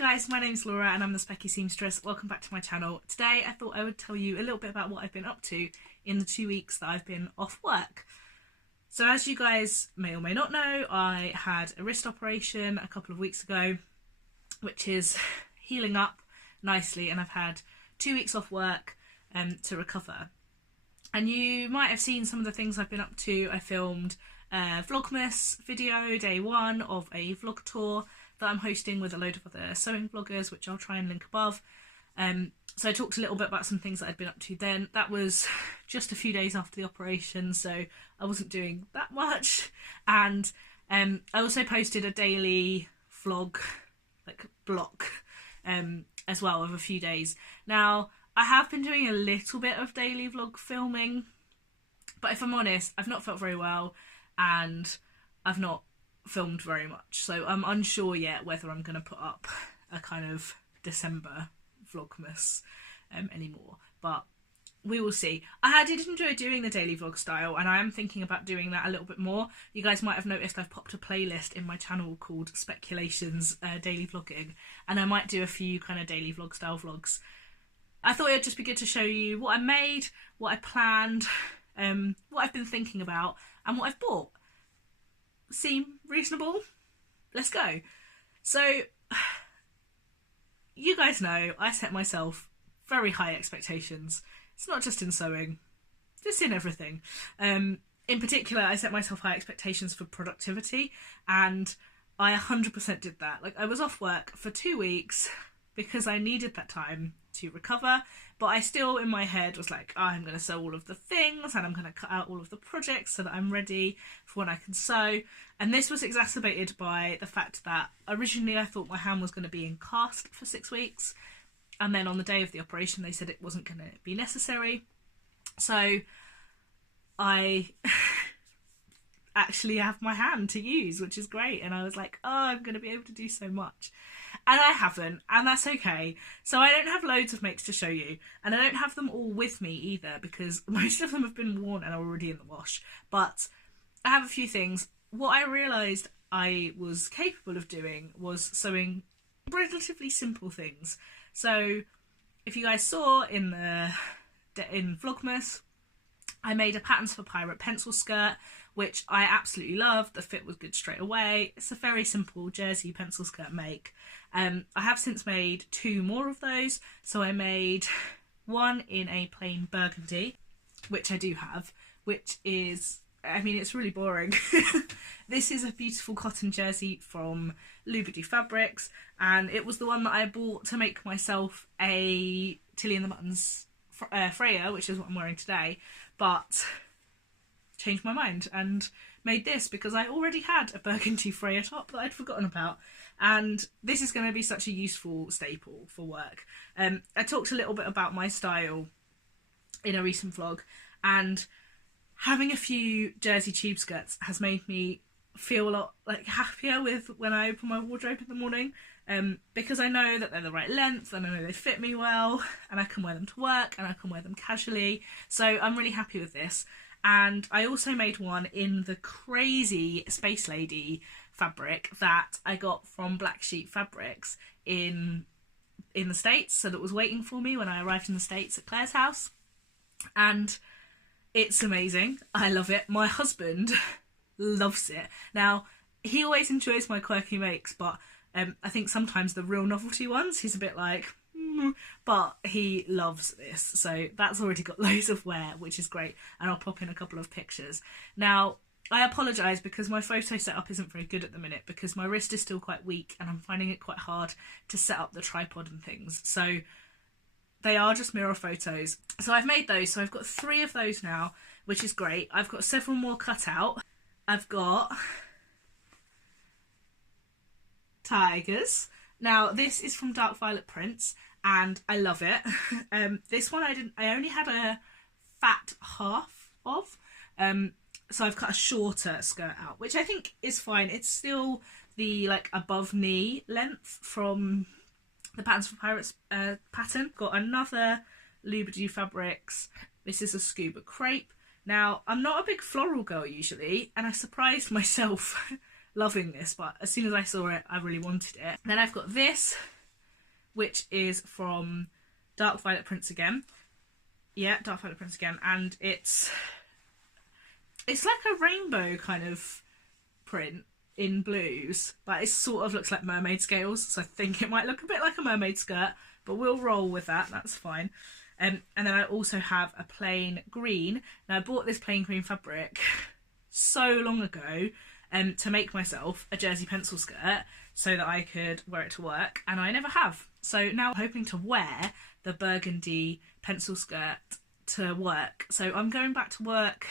guys, my name's Laura and I'm the Specky Seamstress. Welcome back to my channel. Today I thought I would tell you a little bit about what I've been up to in the 2 weeks that I've been off work. So as you guys may or may not know, I had a wrist operation a couple of weeks ago, which is healing up nicely, and I've had 2 weeks off work to recover. And you might have seen some of the things I've been up to. I filmed a Vlogmas video, day one of a vlog tour that I'm hosting with a load of other sewing vloggers, which I'll try and link above. So I talked a little bit about some things that I'd been up to then. That was just a few days after the operation, so I wasn't doing that much. And I also posted a daily vlog, like block, as well, of a few days. Now, I have been doing a little bit of daily vlog filming, but if I'm honest, I've not felt very well and I've not filmed very much, so I'm unsure yet whether I'm going to put up a kind of December vlogmas anymore, but we will see. I did enjoy doing the daily vlog style, and I am thinking about doing that a little bit more. You guys might have noticed I've popped a playlist in my channel called Speculations Daily Vlogging, and I might do a few kind of daily vlog style vlogs. I thought it'd just be good to show you what I made, what I planned, what I've been thinking about, and what I've bought. Seem reasonable? Let's go. So, you guys know I set myself very high expectations. It's not just in sewing, just in everything. In particular, I set myself high expectations for productivity, and I 100% did that. Like, I was off work for 2 weeks because I needed that time to recover, but I still in my head was like, oh, I'm going to sew all of the things and I'm going to cut out all of the projects so that I'm ready for when I can sew. And this was exacerbated by the fact that originally I thought my hand was going to be in cast for 6 weeks, and then on the day of the operation they said it wasn't going to be necessary. So I actually have my hand to use, which is great, and I was like, oh, I'm going to be able to do so much. And I haven't, and that's okay. So I don't have loads of makes to show you, and I don't have them all with me either because most of them have been worn and are already in the wash. But I have a few things. What I realised I was capable of doing was sewing relatively simple things. So if you guys saw in Vlogmas, I made a Patterns for Pirate pencil skirt, which I absolutely loved. The fit was good straight away. It's a very simple jersey pencil skirt make. I have since made 2 more of those. So I made one in a plain burgundy, which I do have, which is, I mean, it's really boring. This is a beautiful cotton jersey from Lubidoo Fabrics, and it was the one that I bought to make myself a Tilly and the Muttons Freya, which is what I'm wearing today, but changed my mind and made this because I already had a burgundy Freya top that I'd forgotten about, and this is going to be such a useful staple for work. I talked a little bit about my style in a recent vlog, and having a few jersey tube skirts has made me feel a lot like happier with when I open my wardrobe in the morning, because I know that they're the right length and I know they fit me well, and I can wear them to work and I can wear them casually. So I'm really happy with this. And I also made one in the crazy Space Lady fabric that I got from Black Sheep Fabrics in the States, so that was waiting for me when I arrived in the States at Claire's house. And it's amazing. I love it. My husband loves it. Now, he always enjoys my quirky makes, but I think sometimes the real novelty ones, he's a bit like, but he loves this. So that's already got loads of wear, which is great. And I'll pop in a couple of pictures. Now, I apologise because my photo setup isn't very good at the minute because my wrist is still quite weak and I'm finding it quite hard to set up the tripod and things. So they are just mirror photos. So I've made those. So I've got 3 of those now, which is great. I've got several more cut out. I've got tigers. Now this is from Dark Violet Prints and I love it. This one I only had a fat half of. So I've got a shorter skirt out, which I think is fine. It's still the like above knee length from the Patterns for Pirates pattern. Got another Lubidoo Fabrics. This is a scuba crepe. Now, I'm not a big floral girl usually, and I surprised myself loving this, but as soon as I saw it, I really wanted it. Then I've got this which is from Dark Violet Prints again. Yeah, Dark Violet Prints again, and it's like a rainbow kind of print in blues, but it sort of looks like mermaid scales, so I think it might look a bit like a mermaid skirt, but we'll roll with that, that's fine. And then I also have a plain green. Now I bought this plain green fabric so long ago to make myself a jersey pencil skirt so that I could wear it to work, and I never have. So now I'm hoping to wear the burgundy pencil skirt to work. So I'm going back to work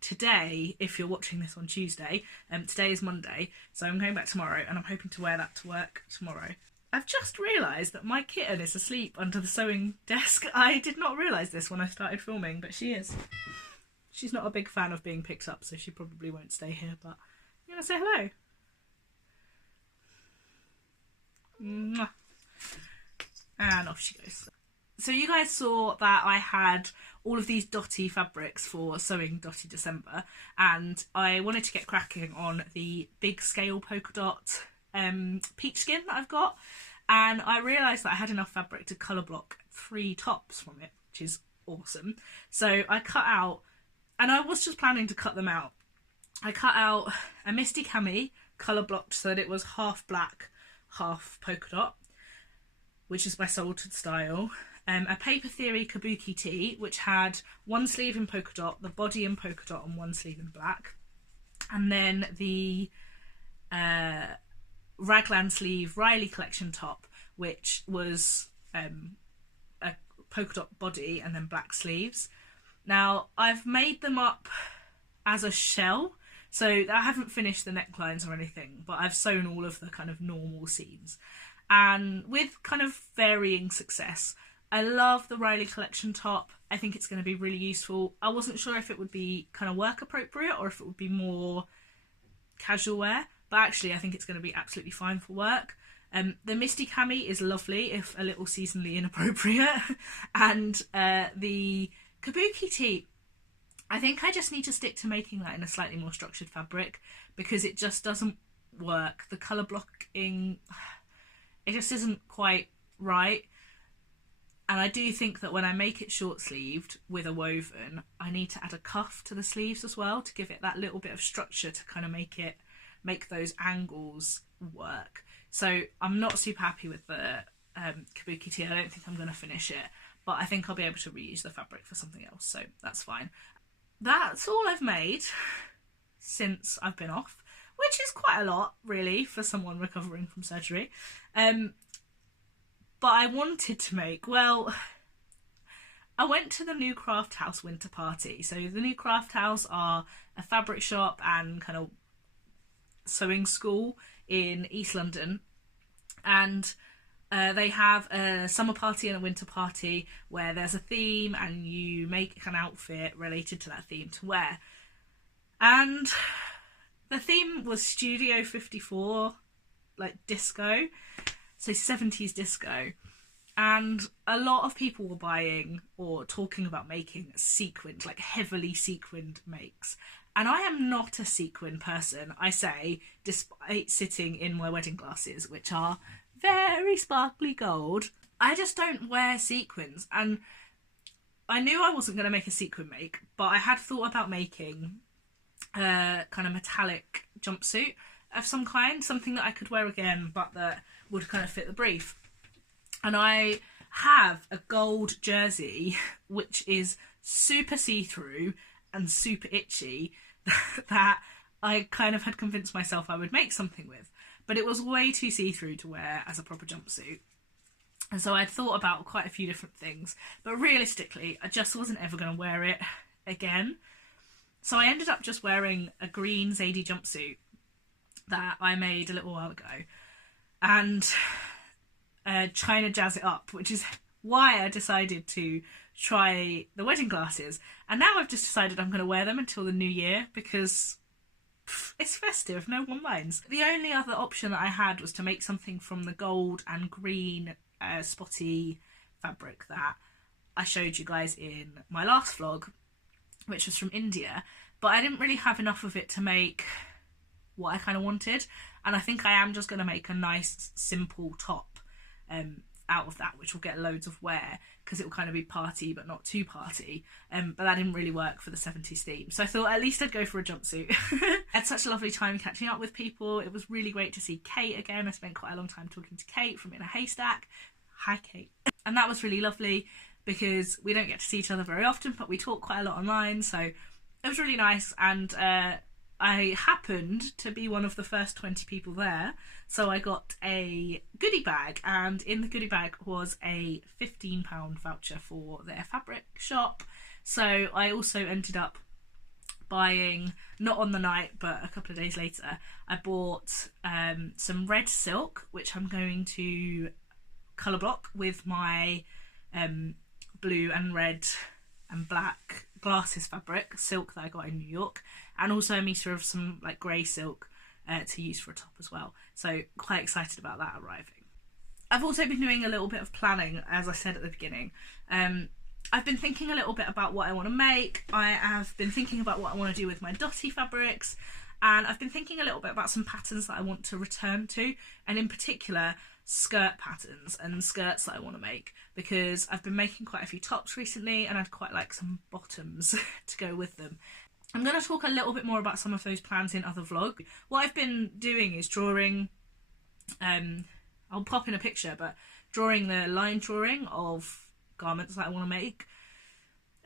today, if you're watching this on Tuesday. Today is Monday, so I'm going back tomorrow, and I'm hoping to wear that to work tomorrow. I've just realised that my kitten is asleep under the sewing desk. I did not realise this when I started filming, but she is. She's not a big fan of being picked up, so she probably won't stay here, but you want to say hello? Mwah. And off she goes. So you guys saw that I had all of these dotty fabrics for sewing Dotty December, and I wanted to get cracking on the big scale polka dot peach skin that I've got, and I realised that I had enough fabric to colour block 3 tops from it, which is awesome. So I cut out, and I was just planning to cut them out, I cut out a Misty cami, colour blocked so that it was half black, half polka dot, which is by Altered Style. A Paper Theory Kabuki tee, which had one sleeve in polka dot, the body in polka dot, and one sleeve in black. And then the Raglan sleeve Riley collection top, which was a polka dot body and then black sleeves. Now, I've made them up as a shell, so I haven't finished the necklines or anything, but I've sewn all of the kind of normal seams. And with kind of varying success. I love the Riley collection top. I think it's going to be really useful. I wasn't sure if it would be kind of work appropriate or if it would be more casual wear, but actually I think it's going to be absolutely fine for work. The Misty cami is lovely, if a little seasonally inappropriate. And the Kabuki tee, I think I just need to stick to making that in a slightly more structured fabric, because it just doesn't work. The colour blocking, it just isn't quite right. And I do think that when I make it short sleeved with a woven, I need to add a cuff to the sleeves as well to give it that little bit of structure to kind of make those angles work. So I'm not super happy with the Kabuki tee. I don't think I'm going to finish it, but I think I'll be able to reuse the fabric for something else, so that's fine. That's all I've made since I've been off, which is quite a lot really for someone recovering from surgery. But I wanted to make, well, I went to the new Crafthouse winter party. So the new Crafthouse are a fabric shop and kind of sewing school in East London. And they have a summer party and a winter party where there's a theme and you make an outfit related to that theme to wear. And the theme was Studio 54, like disco. So 70s disco, and a lot of people were buying or talking about making sequined, like heavily sequined makes. And I am not a sequin person, I say, despite sitting in my wedding glasses, which are very sparkly gold. I just don't wear sequins, and I knew I wasn't going to make a sequin make, but I had thought about making a kind of metallic jumpsuit of some kind, something that I could wear again, but that would kind of fit the brief. And I have a gold jersey, which is super see-through and super itchy, that I kind of had convinced myself I would make something with. But it was way too see-through to wear as a proper jumpsuit. And so I'd thought about quite a few different things, but realistically, I just wasn't ever going to wear it again. So I ended up just wearing a green Zadie jumpsuit that I made a little while ago, and China Jazz it up, which is why I decided to try the wedding glasses. And now I've just decided I'm going to wear them until the new year, because it's festive, no one minds. The only other option that I had was to make something from the gold and green spotty fabric that I showed you guys in my last vlog, which was from India, but I didn't really have enough of it to make what I kind of wanted, and I think I am just going to make a nice simple top out of that, which will get loads of wear because it will kind of be party but not too party, but that didn't really work for the 70s theme, so I thought at least I'd go for a jumpsuit. I had such a lovely time catching up with people. It was really great to see Kate again. I spent quite a long time talking to Kate from In a Haystack. Hi Kate. And that was really lovely because we don't get to see each other very often, but we talk quite a lot online, so it was really nice. And I happened to be one of the first 20 people there, so I got a goodie bag, and in the goodie bag was a £15 voucher for their fabric shop. So I also ended up buying, not on the night but a couple of days later, I bought some red silk, which I'm going to colour block with my blue and red and black glasses fabric silk that I got in New York, and also a metre of some like grey silk to use for a top as well. So quite excited about that arriving. I've also been doing a little bit of planning, as I said at the beginning. I've been thinking a little bit about what I want to make. I have been thinking about what I want to do with my dotty fabrics, and I've been thinking a little bit about some patterns that I want to return to, and in particular skirt patterns and skirts that I want to make, because I've been making quite a few tops recently and I'd quite like some bottoms to go with them. I'm going to talk a little bit more about some of those plans in other vlogs. What I've been doing is drawing, I'll pop in a picture, but drawing the line drawing of garments that I want to make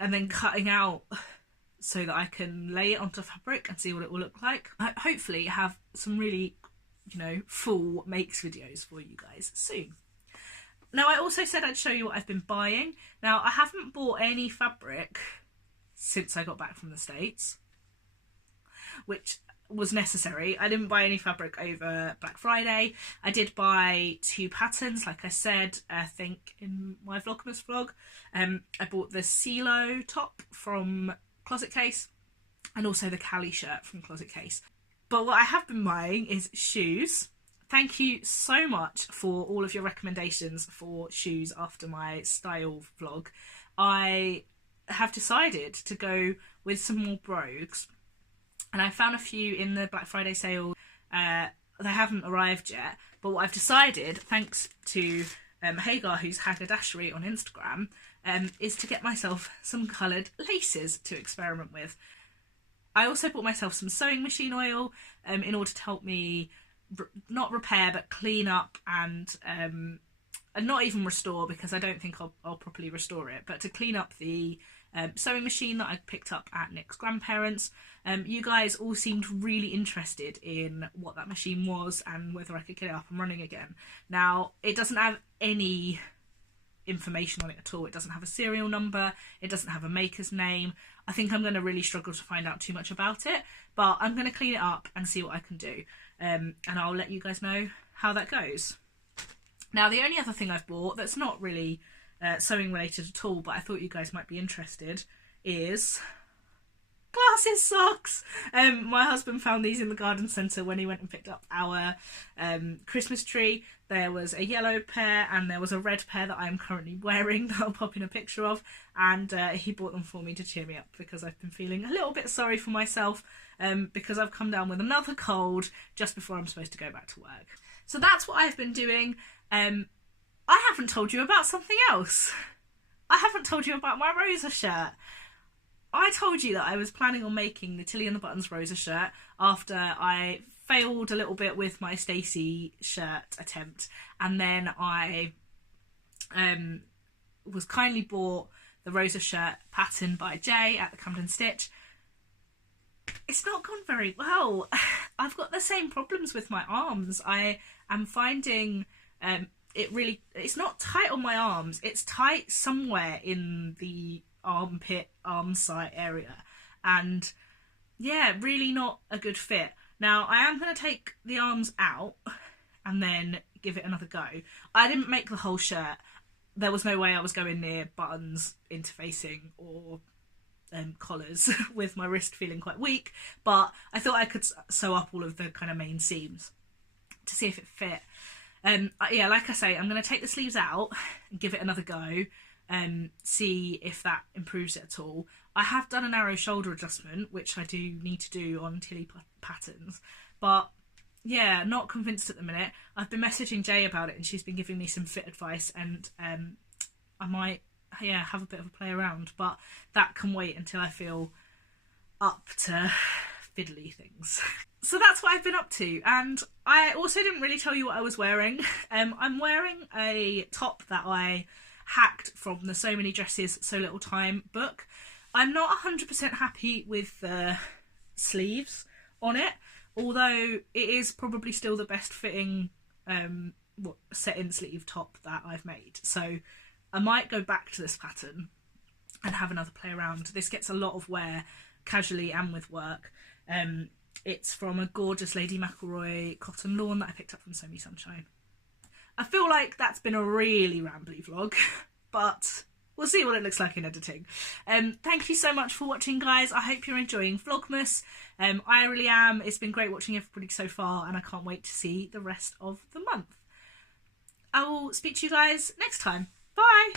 and then cutting out so that I can lay it onto fabric and see what it will look like. I hopefully have some really, you know, full makes videos for you guys soon. Now, I also said I'd show you what I've been buying. Now, I haven't bought any fabric since I got back from the States, which was necessary. I didn't buy any fabric over Black Friday. I did buy 2 patterns, like I said, I think in my Vlogmas vlog. I bought the CeeLo top from Closet Case and also the Cali shirt from Closet Case. But what I have been buying is shoes. Thank you so much for all of your recommendations for shoes after my style vlog. I have decided to go with some more brogues, and I found a few in the Black Friday sale. They haven't arrived yet, but what I've decided, thanks to Hagar, who's Haggardashery on Instagram, is to get myself some coloured laces to experiment with. I also bought myself some sewing machine oil in order to help me not repair but clean up and not even restore, because I don't think I'll properly restore it, but to clean up the sewing machine that I picked up at Nick's grandparents. You guys all seemed really interested in what that machine was and whether I could get it up and running again. Now, it doesn't have any information on it at all. It doesn't have a serial number, it doesn't have a maker's name. I think I'm going to really struggle to find out too much about it, but I'm going to clean it up and see what I can do, and I'll let you guys know how that goes. Now, the only other thing I've bought that's not really sewing related at all, but I thought you guys might be interested, is glasses socks. My husband found these in the garden centre when he went and picked up our Christmas tree. There was a yellow pair and there was a red pair that I am currently wearing that I'll pop in a picture of, and he bought them for me to cheer me up because I've been feeling a little bit sorry for myself because I've come down with another cold just before I'm supposed to go back to work. So that's what I've been doing. I haven't told you about something else. I haven't told you about my Rosa shirt. I told you that I was planning on making the Tilly and the Buttons Rosa shirt after I failed a little bit with my Stacey shirt attempt, and then I was kindly bought the Rosa shirt pattern by Jay at the Camden Stitch. It's not gone very well. I've got the same problems with my arms. I am finding it's not tight on my arms, it's tight somewhere in the armpit, arm side area, and yeah, really not a good fit. Now, I am going to take the arms out and then give it another go. I didn't make the whole shirt. There was no way I was going near buttons interfacing or collars with my wrist feeling quite weak, but I thought I could sew up all of the kind of main seams to see if it fit. Yeah, like I say, I'm going to take the sleeves out and give it another go and see if that improves it at all. I have done a narrow shoulder adjustment, which I do need to do on Tilly patterns, but yeah, not convinced at the minute. I've been messaging Jay about it and she's been giving me some fit advice, and I might, yeah, have a bit of a play around, but that can wait until I feel up to fiddly things. So that's what I've been up to, and I also didn't really tell you what I was wearing. I'm wearing a top that I hacked from the So Many Dresses So Little Time book. I'm not 100% happy with the sleeves on it, although it is probably still the best fitting set-in sleeve top that I've made. So I might go back to this pattern and have another play around. This gets a lot of wear casually and with work. It's from a gorgeous Lady McElroy cotton lawn that I picked up from So Me Sunshine. I feel like that's been a really rambly vlog, but we'll see what it looks like in editing. Thank you so much for watching, guys. I hope you're enjoying Vlogmas. I really am. It's been great watching everybody so far, and I can't wait to see the rest of the month. I will speak to you guys next time. Bye!